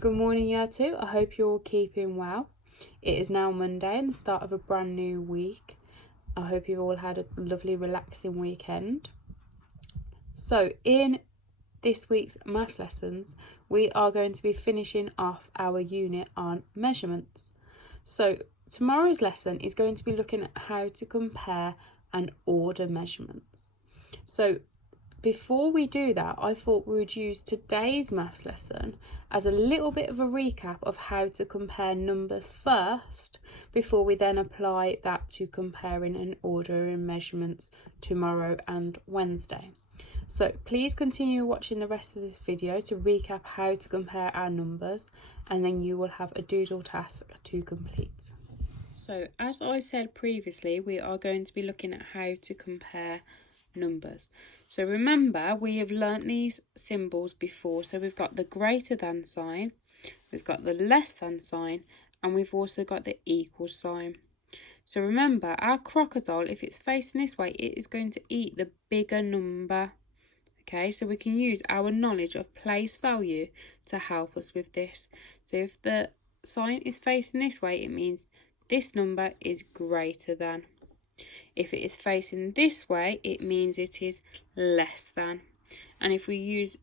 Good morning, Year 2. I hope you're all keeping well. It is now Monday and the start of a brand new week. I hope you've all had a lovely, relaxing weekend. So, in this week's maths lessons, we are going to be finishing off our unit on measurements. So, tomorrow's lesson is going to be looking at how to compare and order measurements. So, before we do that, I thought we would use today's maths lesson as a little bit of a recap of how to compare numbers first, before we then apply that to comparing and ordering measurements tomorrow and Wednesday. So please continue watching the rest of this video to recap how to compare our numbers, and then you will have a doodle task to complete. So as I said previously, we are going to be looking at how to compare numbers. So remember, we have learnt these symbols before. So we've got the greater than sign, we've got the less than sign, and we've also got the equal sign. So remember, our crocodile, if it's facing this way, it is going to eat the bigger number. Okay, so we can use our knowledge of place value to help us with this. So if the sign is facing this way, it means this number is greater than. If it is facing this way, it means it is less than. And if we use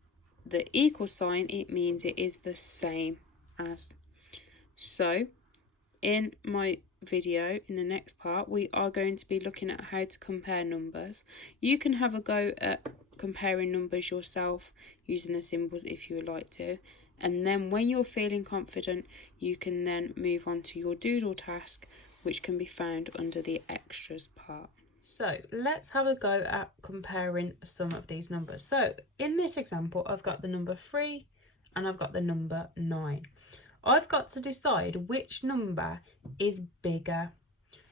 the equal sign, it means it is the same as. So in my video, in the next part, we are going to be looking at how to compare numbers. You can have a go at comparing numbers yourself using the symbols if you would like to. And then when you're feeling confident, you can then move on to your doodle task, which can be found under the extras part. So let's have a go at comparing some of these numbers. So in this example, I've got the number 3 and I've got the number 9. I've got to decide which number is bigger.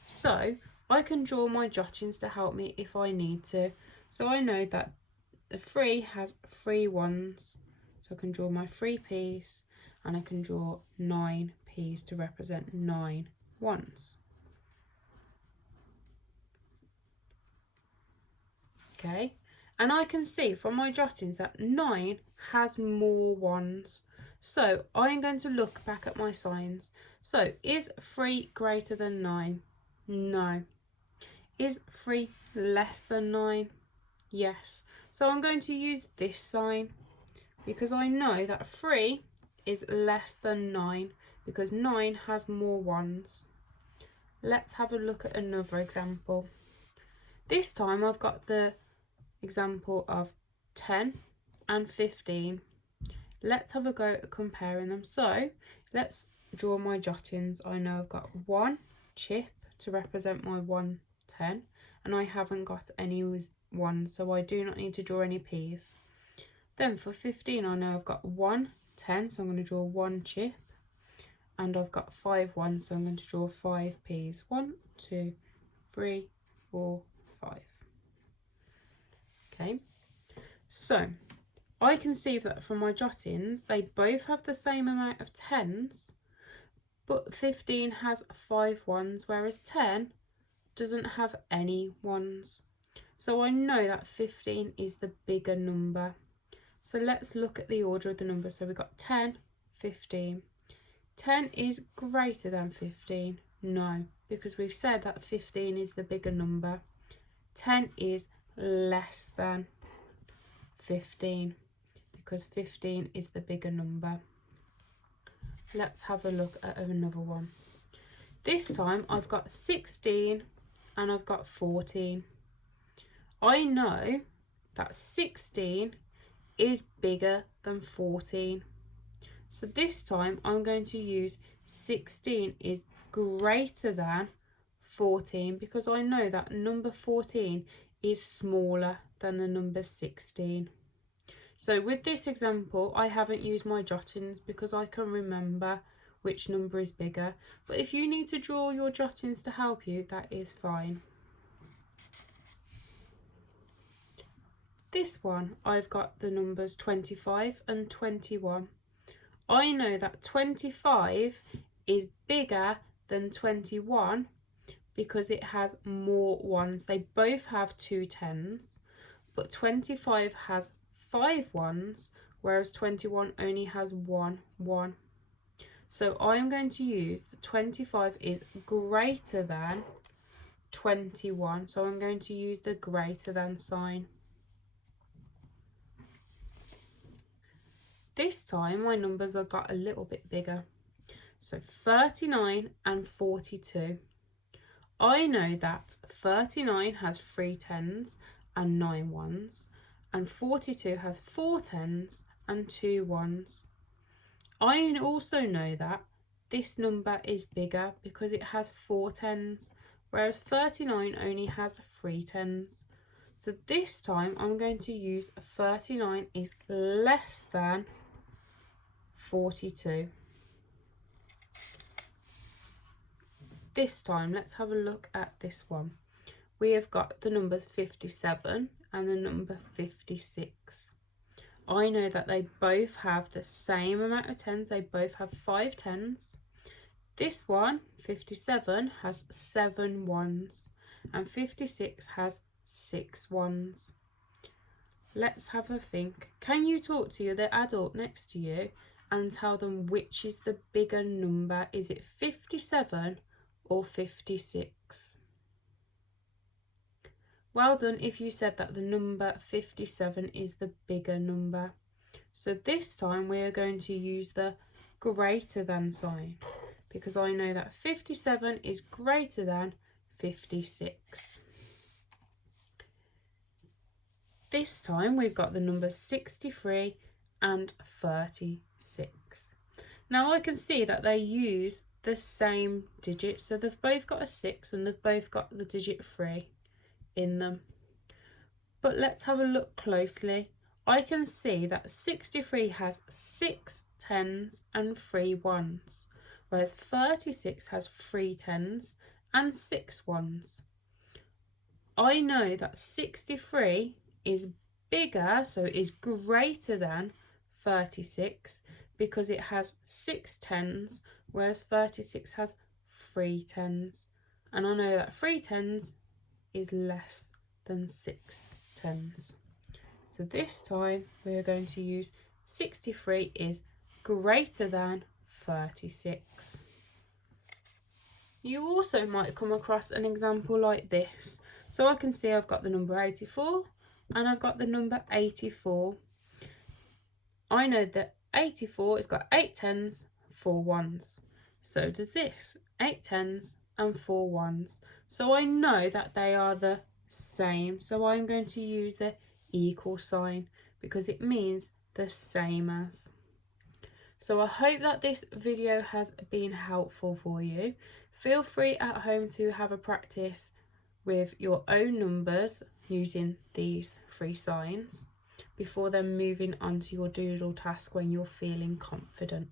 So I can draw my jottings to help me if I need to. So I know that the 3 has 3 ones. So I can draw my 3 P's, and I can draw 9 P's to represent 9 ones. Okay, and I can see from my jottings that 9 has more ones. So I'm going to look back at my signs. So is 3 greater than 9? No. Is 3 less than 9? Yes. So I'm going to use this sign because I know that 3 is less than 9 because 9 has more ones. Let's have a look at another example. This time I've got the example of 10 and 15. Let's have a go at comparing them. So let's draw my jottings. I know I've got 1 chip to represent my 110, and I haven't got any 1, so I do not need to draw any P's. Then for 15, I know I've got 1 10, so I'm going to draw 1 chip, and I've got 5 1, so I'm going to draw 5 P's. 1 2 3 4 5. Okay, so I can see that from my jottings, they both have the same amount of 10s, but 15 has 5 ones, whereas 10 doesn't have any ones. So I know that 15 is the bigger number. So let's look at the order of the numbers. So we've got 10, 15. 10 is greater than 15. No, because we've said that 15 is the bigger number. 10 is less than 15 because 15 is the bigger number. Let's have a look at another one. This time I've got 16 and I've got 14. I know that 16 is bigger than 14. So this time I'm going to use 16 is greater than 14 because I know that number 14 is smaller than the number 16. So with this example, I haven't used my jottings because I can remember which number is bigger. But if you need to draw your jottings to help you, that is fine. This one, I've got the numbers 25 and 21. I know that 25 is bigger than 21 because it has more ones. They both have 2 10s, but 25 has 5 ones, whereas 21 only has 1 1. So I'm going to use 25 is greater than 21. So I'm going to use the greater than sign. This time my numbers have got a little bit bigger. So 39 and 42. I know that 39 has 3 tens and 9 ones, and 42 has 4 tens and 2 ones. I also know that this number is bigger because it has 4 tens, whereas 39 only has 3 tens. So this time I'm going to use 39 is less than 42. This time, let's have a look at this one. We have got the numbers 57 and the number 56. I know that they both have the same amount of tens. They both have 5 tens. This one, 57, has 7 ones, and 56 has 6 ones. Let's have a think. Can you talk to the adult next to you and tell them which is the bigger number? Is it 57 or 56? Well done if you said that the number 57 is the bigger number. So this time we are going to use the greater than sign, because I know that 57 is greater than 56. This time we've got the numbers 63 and 36. Now I can see that they use the same digits, so they've both got a 6 and they've both got the digit 3 in them. But let's have a look closely. I can see that 63 has 6 tens and 3 ones, whereas 36 has 3 tens and 6 ones. I know that 63 is bigger, so it is greater than 36 because it has 6 tens, whereas 36 has 3 tens. And I know that 3 tens is less than 6 tens. So this time we are going to use 63 is greater than 36. You also might come across an example like this. So I can see I've got the number 84 and I've got the number 84. I know that 84 has got 8 tens, 4 ones. So does this, 8 tens and 4 ones. So I know that they are the same. So I'm going to use the equal sign because it means the same as. So I hope that this video has been helpful for you. Feel free at home to have a practice with your own numbers using these 3 signs before then moving on to your doodle task when you're feeling confident.